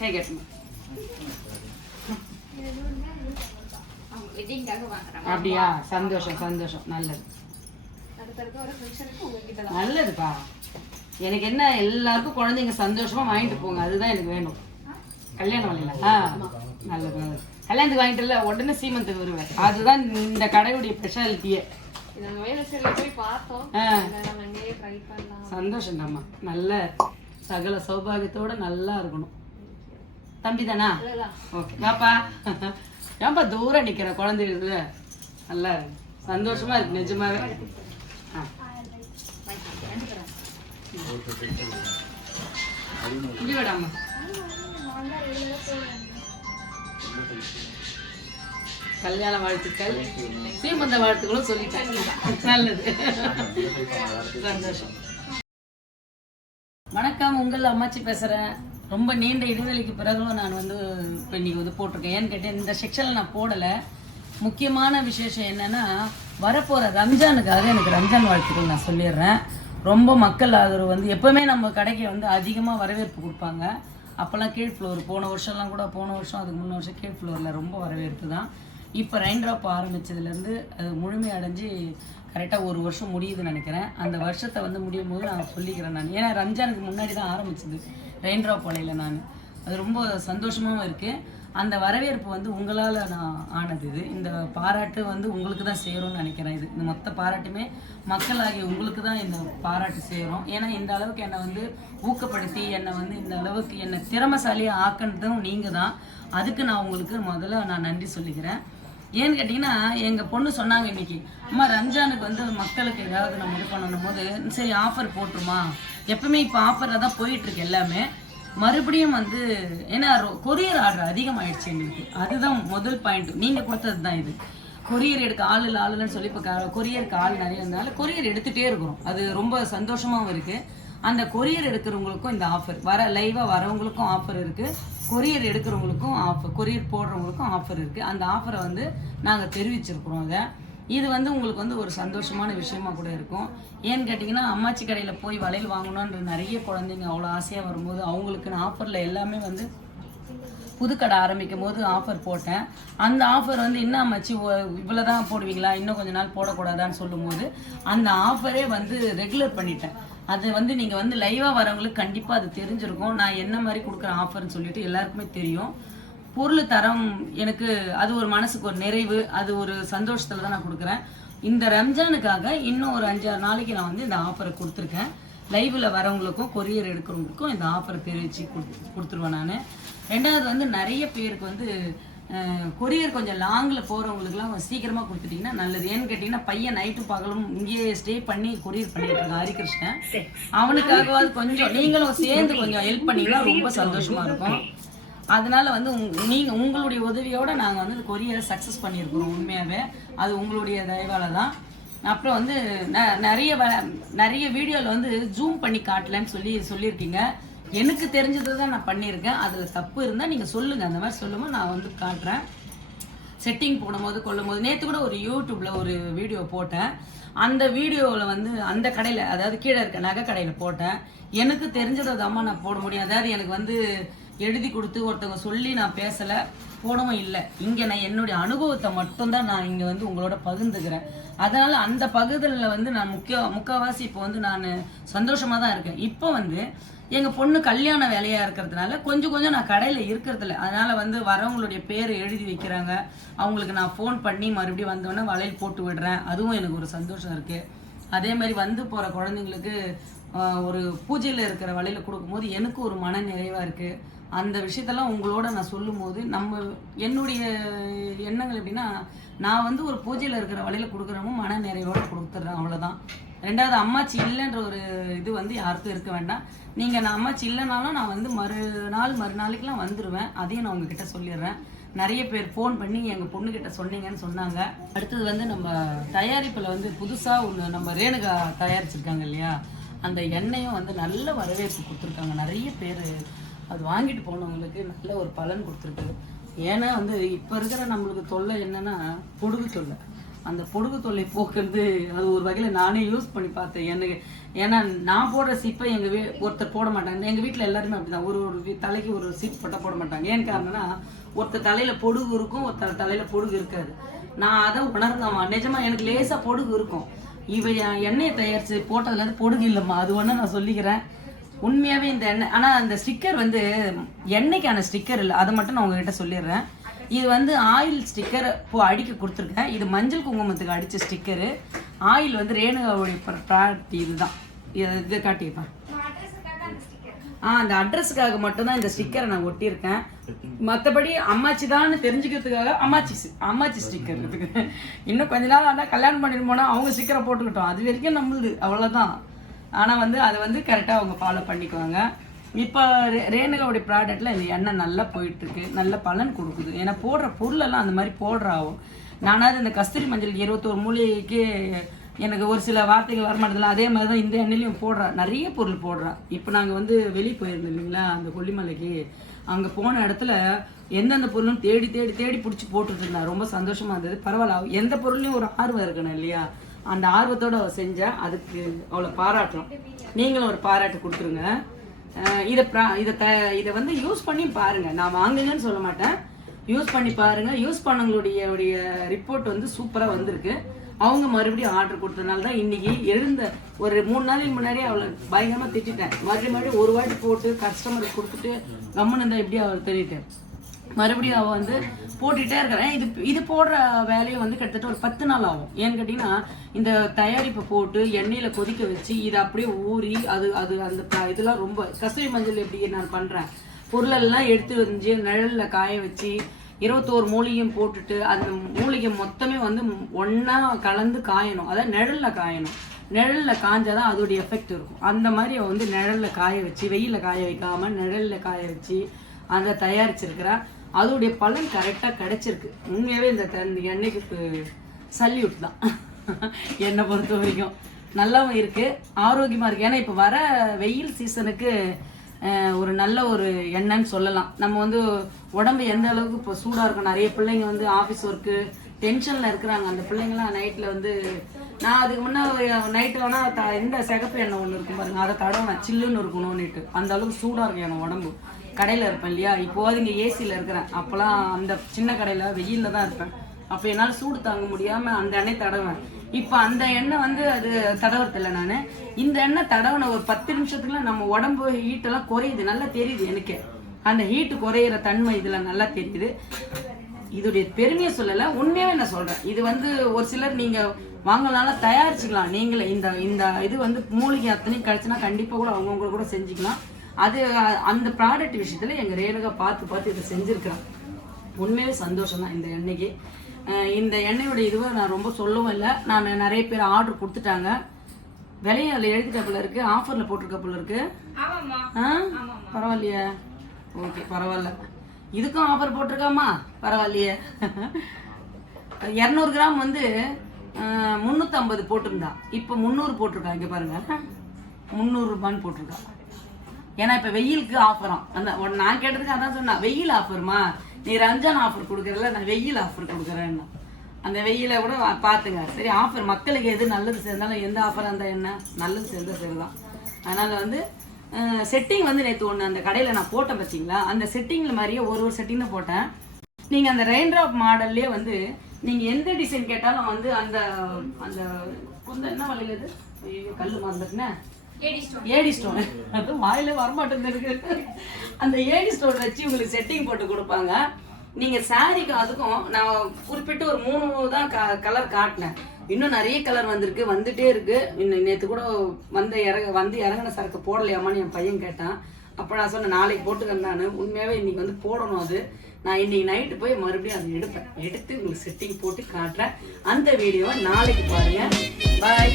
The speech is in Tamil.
கை கட்டணும். அப்படியா? சந்தோஷம் சந்தோஷம். நல்லது நல்லதுப்பா. எனக்கு என்ன, எல்லாருக்கும் குழந்தைங்க சந்தோஷமா வாங்கிட்டு போங்க, அதுதான் எனக்கு வேணும். கல்யாணம் வரல? நல்லது. கல்யாணத்துக்கு வாங்கிட்டு இல்லை, உடனே சீமந்துக்கு வருவேன். அதுதான் இந்த கடையுடைய ஸ்பெஷாலிட்டியே. சந்தோஷம் தாம்மா. நல்ல சகல சௌபாகியத்தோட நல்லா இருக்கணும். தம்பி தானா? ஓகே வாப்பா. ஏன்பா தூரம் நிக்கிற குழந்தைகள்? நல்லா இருக்கு, சந்தோஷமா இருக்கு நிஜமாவே. இங்க விடாம கல்யாண வாழ்த்துக்கள், சீமந்த வாழ்த்துக்களும் சொல்லிட்டேன். நல்லது, சந்தோஷம். வணக்கம், உங்கள் அம்மாச்சி பேசுறேன். ரொம்ப நீண்ட இடைவெளிக்கு பிறகும் நான் வந்து இப்போ இன்னைக்கு வந்து போட்டிருக்கேன். ஏன்னு கேட்டேன், இந்த செக்ஷனில் நான் போடலை. முக்கியமான விசேஷம் என்னன்னா, வரப்போகிற ரம்ஜானுக்காக எனக்கு ரம்ஜான் வாழ்த்துக்கள் நான் சொல்லிடுறேன். ரொம்ப மக்கள் ஆதரவு வந்து எப்போவுமே நம்ம கடைக்கு வந்து அதிகமாக வரவேற்பு கொடுப்பாங்க. அப்போல்லாம் கீழ் ஃப்ளோர், போன வருஷம்லாம் கூட, போன வருஷம் அதுக்கு முன்ன வருஷம் கீழ் ஃப்ளோரில் ரொம்ப வரவேற்பு தான். இப்போ ரெயின் ட்ராப் ஆரம்பித்ததுலேருந்து அது முழுமையடைஞ்சு கரெக்டாக ஒரு வருஷம் முடியுதுன்னு நினைக்கிறேன். அந்த வருஷத்தை வந்து முடியும் போது நான் சொல்லிக்கிறேன் நான். ஏன்னா ரம்ஜானுக்கு முன்னாடி தான் ஆரம்பிச்சது ரெயின் ட்ராப் வலையில் நான். அது ரொம்ப சந்தோஷமாகவும் இருக்குது. அந்த வரவேற்பு வந்து உங்களால் நான் ஆனது. இது இந்த பாராட்டு வந்து உங்களுக்கு தான் சேரும்னு நினைக்கிறேன். இந்த மொத்த பாராட்டுமே மக்களாகிய உங்களுக்கு தான் இந்த பாராட்டு சேரும். ஏன்னா இந்த அளவுக்கு என்னை வந்து ஊக்கப்படுத்தி என்னை வந்து இந்த அளவுக்கு என்னை திறமைசாலியாக ஆக்கினதும் நீங்கள் தான். அதுக்கு நான் உங்களுக்கு முதல்ல நான் நன்றி சொல்லிக்கிறேன். ஏன்னு கேட்டிங்கன்னா, எங்கள் பொண்ணு சொன்னாங்க இன்னைக்கு, அம்மா ரம்ஜானுக்கு வந்து மக்களுக்கு ஏதாவது நம்ம இது பண்ணணும் போது, சரி ஆஃபர் போட்டுருமா, எப்பவுமே இப்போ ஆஃபரில் தான் போயிட்டுருக்கு எல்லாமே. மறுபடியும் வந்து ஏன்னா கொரியர் ஆர்டர் அதிகமாகிடுச்சு எங்களுக்கு. அதுதான் முதல் பாயிண்ட். நீங்கள் கொடுத்தது தான் இது. கொரியர் எடுக்க ஆளுன்னு சொல்லி இப்போ கொரியருக்கு ஆள் நிறைய இருந்தாலும் கொரியர் எடுத்துகிட்டே இருக்கிறோம். அது ரொம்ப சந்தோஷமாகவும் இருக்குது. அந்த கொரியர் எடுக்கிறவங்களுக்கும் இந்த ஆஃபர், லைவாக வரவங்களுக்கும் ஆஃபர் இருக்குது, கொரியர் எடுக்கிறவங்களுக்கும் ஆஃபர், கொரியர் போடுறவங்களுக்கும் ஆஃபர் இருக்குது. அந்த ஆஃபரை வந்து நாங்கள் தெரிவிச்சிருக்கிறோம். அதை இது வந்து உங்களுக்கு வந்து ஒரு சந்தோஷமான விஷயமா கூட இருக்கும். ஏன்னு கேட்டிங்கன்னா, அம்மாச்சி கடையில் போய் வளையல் வாங்கணுன்ற நிறைய குழந்தைங்க அவ்வளோ ஆசையாக வரும்போது அவங்களுக்குன்னு ஆஃபரில் எல்லாமே வந்து புதுக்கடை ஆரம்பிக்கும் போது ஆஃபர் போட்டேன். அந்த ஆஃபர் வந்து என்ன அம்மாச்சி இவ்வளோ தான் போடுவீங்களா, இன்னும் கொஞ்ச நாள் போடக்கூடாதான்னு சொல்லும்போது அந்த ஆஃபரே வந்து ரெகுலர் பண்ணிட்டேன். அது வந்து நீங்கள் வந்து லைவாக வரவங்களுக்கு கண்டிப்பாக அது தெரிஞ்சிருக்கும். நான் என்ன மாதிரி கொடுக்குற ஆஃபர்னு சொல்லிட்டு எல்லாருக்குமே தெரியும். பொருள் தரம் எனக்கு அது ஒரு மனசுக்கு ஒரு நிறைவு, அது ஒரு சந்தோஷத்தில் தான் நான் கொடுக்குறேன். இந்த ரம்ஜானுக்காக இன்னும் ஒரு 5-6 நாளைக்கு நான் வந்து இந்த ஆஃபரை கொடுத்துருக்கேன். லைவில் வரவங்களுக்கும் கொரியர் எடுக்கிறவங்களுக்கும் இந்த ஆஃபரை தெரிவித்து கொடுத்துருவேன் நான். ரெண்டாவது வந்து நிறைய பேருக்கு வந்து கொரியர் கொஞ்சம் லாங்கில் போகிறவங்களுக்குலாம் சீக்கிரமாக கொடுத்துட்டிங்கன்னா நல்லது. ஏன்னு கேட்டிங்கன்னா, பையன் நைட்டு பகலும் இங்கேயே ஸ்டே பண்ணி கொரியர் பண்ணிட்டு இருக்கான் ஹரிகிருஷ்ணன். அவனுக்காகவாது கொஞ்சம் நீங்களும் சேர்ந்து கொஞ்சம் ஹெல்ப் பண்ணிங்கன்னா ரொம்ப சந்தோஷமாக இருக்கும். அதனால வந்து நீங்கள் உங்களுடைய உதவியோடு நாங்கள் வந்து கொரியரை சக்ஸஸ் பண்ணியிருக்கிறோம். உண்மையாகவே அது உங்களுடைய தயவால தான். அப்புறம் வந்து நிறைய வீடியோவில் வந்து ஜூம் பண்ணி காட்டலன்னு சொல்லியிருக்கீங்க. எனக்கு தெரிஞ்சதை தான் நான் பண்ணியிருக்கேன். அதில் தப்பு இருந்தால் நீங்கள் சொல்லுங்கள். அந்த மாதிரி சொல்லும்போது நான் வந்து காட்டுறேன். செட்டிங் கொள்ளும்போது நேற்று கூட ஒரு யூடியூப்பில் ஒரு வீடியோ போட்டேன். அந்த வீடியோவில் வந்து அந்த கடையில், அதாவது கீழே இருக்க நகை கடையில் போட்டேன். எனக்கு தெரிஞ்சதை தாம்மா நான் போட முடியும். அதாவது எனக்கு வந்து எழுதி கொடுத்து ஒருத்தவங்க சொல்லி நான் பேசலை, போடவும் இல்லை. இங்கே நான் என்னுடைய அனுபவத்தை மட்டும்தான் நான் இங்கே வந்து உங்களோட பகிர்ந்துக்கிறேன். அதனால் அந்த பகுதியில் வந்து நான் முக்கால்வாசி இப்போ வந்து நான் சந்தோஷமாக தான் இருக்கேன். இப்போ வந்து எங்கள் பொண்ணு கல்யாண வேலையாக இருக்கிறதுனால கொஞ்சம் நான் கடையில் இருக்கிறதில்ல. அதனால் வந்து வரவங்களுடைய பேர் எழுதி வைக்கிறாங்க. அவங்களுக்கு நான் ஃபோன் பண்ணி மறுபடியும் வந்தோடனே வளையல் போட்டு விடுறேன். அதுவும் எனக்கு ஒரு சந்தோஷம் இருக்குது. அதே மாதிரி வந்து போகிற குழந்தைங்களுக்கு ஒரு பூஜையில் இருக்கிற வளையல் கொடுக்கும்போது எனக்கு ஒரு மன நிறைவாக இருக்குது. அந்த விஷயத்தெல்லாம் உங்களோட நான் சொல்லும்போது என்னுடைய எண்ணங்கள் எப்படின்னா, நான் வந்து ஒரு பூஜையில் இருக்கிற வழியில் கொடுக்குறவங்க மன நிறைவோடு கொடுத்துட்றேன், அவ்வளோதான். ரெண்டாவது, அம்மாச்சி இல்லைன்ற ஒரு இது வந்து யாருக்கும் இருக்க வேண்டாம். நீங்கள் நான் அம்மாச்சி இல்லைனாலும் நான் வந்து மறுநாளைக்கெலாம் வந்துடுவேன். அதையும் நான் உங்ககிட்ட சொல்லிடுறேன். நிறைய பேர் ஃபோன் பண்ணி எங்கள் பொண்ணுக்கிட்ட சொன்னீங்கன்னு சொன்னாங்க. அடுத்தது வந்து நம்ம தயாரிப்பில் வந்து புதுசாக ஒன்று நம்ம ரேணுகா தயாரிச்சிருக்காங்க இல்லையா, அந்த எண்ணெயும் வந்து நல்ல வரவேற்பு கொடுத்துருக்காங்க. நிறைய பேர் அது வாங்கிட்டு போனவங்களுக்கு நல்ல ஒரு பலன் கொடுத்துருக்கு. ஏன்னா வந்து இப்போ இருக்கிற நம்மளுக்கு தொல்லை என்னன்னா, பொடுகு தொல்லை. அந்த பொடுகு தொல்லை போக்குறது அது ஒரு வகையில் நானே யூஸ் பண்ணி பார்த்தேன். ஏன்னா நான் போடுற சீப்பை ஒருத்தர் போட மாட்டாங்க. எங்கள் வீட்டில் எல்லாருமே அப்படிதான், ஒரு தலைக்கு ஒரு சீப் போட்டால் போட மாட்டாங்க. ஏன்னு காரணம்னா ஒருத்தர் தலையில் பொடுகு இருக்கும், ஒருத்தர் தலையில் பொடுகு இருக்காது. நான் அதை உணர்ந்தவன் நிஜமாக எனக்கு லேசாக பொடுகு இருக்கும். எண்ணெயை தயாரித்து போட்டதுலேருந்து பொடுகு இல்லைம்மா, அது ஒன்று நான் சொல்லிக்கிறேன். உண்மையாகவே இந்த எண்ணெய், ஆனால் அந்த ஸ்டிக்கர் வந்து எண்ணெய்க்கான ஸ்டிக்கர் இல்லை, அதை மட்டும் நான் உங்ககிட்ட சொல்லிடுறேன். இது வந்து ஆயில் ஸ்டிக்கர் அடிக்க கொடுத்துருக்கேன். இது மஞ்சள் குங்குமத்துக்கு அடித்த ஸ்டிக்கரு. ஆயில் வந்து ரேணுகாவுடைய ப்ராடக்ட் இதுதான். இது காட்டியிருப்பேன். அந்த அட்ரஸுக்காக மட்டும்தான் இந்த ஸ்டிக்கரை நான் ஒட்டியிருக்கேன். மற்றபடி அம்மாச்சி தான் தெரிஞ்சுக்கிறதுக்காக அம்மாச்சி ஸ்டிக்கர் இருக்குது. இன்னும் கொஞ்ச நாள் ஆனால் கல்யாணம் பண்ணிட்டு போனால் அவங்க ஸ்டிக்கரை போட்டுக்கிட்டோம், அது வரைக்கும் நம்மளுது அவ்வளோதான். ஆனால் வந்து அதை வந்து கரெக்டாக அவங்க ஃபாலோ பண்ணிக்குவாங்க. இப்போ ரேணுகாவுடைய ப்ராடக்டில் இந்த எண்ணெய் நல்லா போயிட்டுருக்கு, நல்ல பலன் கொடுக்குது. ஏன்னா போடுற பொருளெல்லாம் அந்த மாதிரி போடுறாவும். நானாவது இந்த கஸ்தூரி மஞ்சள் 21 மூலிகைக்கு எனக்கு ஒரு சில வார்த்தைகள் வரமாட்டதில்ல, அதே மாதிரி தான் இந்த எண்ணெயிலையும் போடுறேன், நிறைய பொருள் போடுறேன். இப்போ நாங்கள் வந்து வெளியே போயிருந்தோம் இல்லைங்களா, அந்த கொல்லிமலைக்கு. அங்கே போன இடத்துல எந்தெந்த பொருளும் தேடி தேடி தேடி பிடிச்சி போட்டுட்டு இருந்தேன். ரொம்ப சந்தோஷமாக இருந்தது. பரவாயில்ல, எந்த பொருளையும் ஒரு ஆர்வம் இருக்கணும் இல்லையா, அந்த ஆர்வத்தோடு செஞ்சேன். அதுக்கு அவ்வளோ பாராட்டலாம். நீங்களும் ஒரு பாராட்டு கொடுத்துருங்க. இதை வந்து யூஸ் பண்ணி பாருங்கள். நான் வாங்குங்கன்னு சொல்ல மாட்டேன், யூஸ் பண்ணி பாருங்கள். யூஸ் பண்ணவங்களுடைய ரிப்போர்ட் வந்து சூப்பராக வந்திருக்கு. அவங்க மறுபடியும் ஆர்டர் கொடுத்ததுனால தான் இன்றைக்கி எழுந்த ஒரு 3 நாளைக்கு முன்னாடியே அவளை பயங்கரமாக திட்டேன். மறுபடியும் ஒரு வாட்டி போட்டு கஸ்டமருக்கு கொடுத்துட்டு கம்முன்னு இருந்தால் எப்படி அவள் தெரியிட்டேன். மறுபடியும் அவள் வந்து போட்டுகிட்டே இருக்கிறேன். இது போடுற வேலையை வந்து கிட்டத்தட்ட ஒரு 10 நாள் ஆகும். ஏன்னு கேட்டிங்கன்னா இந்த தயாரிப்பை போட்டு எண்ணெயில் கொதிக்க வச்சு இதை அப்படியே ஊறி அது அந்த இதெல்லாம் ரொம்ப கஸ்தூரி மஞ்சள் எப்படி நான் பண்ணுறேன், பொருளெல்லாம் எடுத்து வந்து நிழலில் காய வச்சு 21 மூலிகையும் போட்டுட்டு அந்த மூலிகை மொத்தமே வந்து ஒன்றா கலந்து காயணும். அதாவது நிழலில் காயணும். நிழலில் காய்ஞ்சாதான் அதோடைய எஃபெக்ட் இருக்கும். அந்த மாதிரி அவள் வந்து நிழலில் காய வச்சு, வெயிலில் காய வைக்காமல் நிழலில் காய வச்சு அதை தயாரிச்சிருக்கிறா. அதோடைய பலன் கரெக்டாக கிடைச்சிருக்கு. உண்மையாகவே இந்த எண்ணெய்க்கு சல்யூட் தான் என்னை பொறுத்த வரைக்கும். நல்லாவும் இருக்குது, ஆரோக்கியமாக இருக்குது. ஏன்னா இப்போ வர வெயில் சீசனுக்கு ஒரு நல்ல ஒரு எண்ணெய்ன்னு சொல்லலாம். நம்ம வந்து உடம்பு எந்த அளவுக்கு இப்போ சூடாக இருக்கும். நிறைய பிள்ளைங்க வந்து ஆஃபீஸ் ஒர்க்கு டென்ஷனில் இருக்கிறாங்க. அந்த பிள்ளைங்களாம் நைட்டில் வந்து நான் அதுக்கு முன்னே நைட்டு வேணால் இந்த சிகப்பு எண்ணெய் ஒன்று இருக்கும் பாருங்க, அதை தடவை சில்லுன்னு இருக்கணும்னுட்டு. அந்த அளவுக்கு சூடாக இருக்கும் என் உடம்பு. கடையில் இருப்பேன் இல்லையா, இப்போது இங்கே ஏசியில் இருக்கிறேன். அப்போலாம் அந்த சின்ன கடையில் வெயிலில் தான் இருப்பேன். அப்போ என்னால் சூடு தாங்க முடியாமல் அந்த எண்ணெய் தடவேன். இப்போ அந்த எண்ணெய் வந்து அது தடவறதில்லை. நான் இந்த எண்ணெய் தடவின ஒரு 10 நிமிஷத்துக்குலாம் நம்ம உடம்பு ஹீட்டெல்லாம் குறையுது, நல்லா தெரியுது எனக்கு. அந்த ஹீட்டு குறையிற தன்மை இதில் நல்லா தெரியுது. இதோடைய பெருமையை சொல்லலை, உண்மையாகவே நான் சொல்கிறேன். இது வந்து ஒரு சிலர் நீங்கள் வாங்கலாம், தயாரிச்சுக்கலாம் நீங்களே. இந்த இது வந்து மூலிகை அத்தனையும் கிடச்சுன்னா கண்டிப்பாக கூட அவங்கவுங்க கூட செஞ்சுக்கலாம். அது அந்த ப்ராடக்ட் விஷயத்தில் எங்கள் ரேணுகா பார்த்து இதை செஞ்சுருக்கிறேன். உண்மையாகவே சந்தோஷம் தான் இந்த எண்ணெய்க்கு. இந்த எண்ணெயோட இதுவை நான் ரொம்ப சொல்லவும் இல்லை. நான் நிறைய பேர் ஆர்டர் கொடுத்துட்டாங்க. விலையும் அதில் எழுதிட்டப்பில் இருக்குது, ஆஃபரில் போட்டிருக்கப்பில் இருக்குது. பரவாயில்லையே, ஓகே பரவாயில்ல. இதுக்கும் ஆஃபர் போட்டிருக்காமா, பரவாயில்லையே. 200 கிராம் வந்து 350 போட்டிருந்தா, இப்போ 300 போட்டிருக்கா. இங்கே பாருங்க, 300 ரூபான்னு போட்டிருக்கா. ஏன்னா இப்போ வெயிலுக்கு ஆஃபராம். அந்த நான் கேட்டதுக்கு அதான் சொன்னேன், வெயில் ஆஃபருமா, நீ ரம்ஜான் ஆஃபர் கொடுக்குறல, நான் வெயில் ஆஃபர் கொடுக்குறேன்னா. அந்த வெயிலை கூட பார்த்துங்க. சரி, ஆஃபர் மக்களுக்கு எது நல்லது சேர்ந்தாலும், எந்த ஆஃபராக இருந்தால் என்ன, நல்லது சேர்ந்தால் சரிதான். அதனால் வந்து செட்டிங் வந்து நேற்று ஒன்று அந்த கடையில் நான் போட்டேன் பார்த்தீங்களா, அந்த செட்டிங்கில் மாதிரியே ஒரு செட்டிங் தான் போட்டேன். நீங்கள் அந்த ரெயின் ட்ராப் மாடல்லே வந்து நீங்கள் எந்த டிசைன் கேட்டாலும் வந்து அந்த அந்த கொஞ்சம் என்ன வழியில் கல் மறந்துட்டுனே ஏடி ஸ்டோன், அது வாயில வரமாட்டேங்குது. அந்த ஏடி ஸ்டோன் வச்சு உங்களுக்கு செட்டிங் போட்டு கொடுப்பாங்க. நீங்கள் சாரீக்கு அதுக்கும் நான் குறிப்பிட்டு ஒரு 3 தான் கலர் காட்டினேன். இன்னும் நிறைய கலர் வந்திருக்கு, வந்துட்டே இருக்கு. இன்னும் நேற்று கூட வந்து இறங்கின சரக்கு போடலையாமான்னு என் பையன் கேட்டான். அப்போ நான் சொன்னேன் நாளைக்கு போட்டுக்கிறேன். நான் உண்மையாகவே இன்னைக்கு வந்து போடணும். அது நான் இன்னைக்கு நைட்டு போய் மறுபடியும் அதை எடுத்து உங்களுக்கு செட்டிங் போட்டு காட்டுறேன். அந்த வீடியோவை நாளைக்கு பாருங்க. பாய்.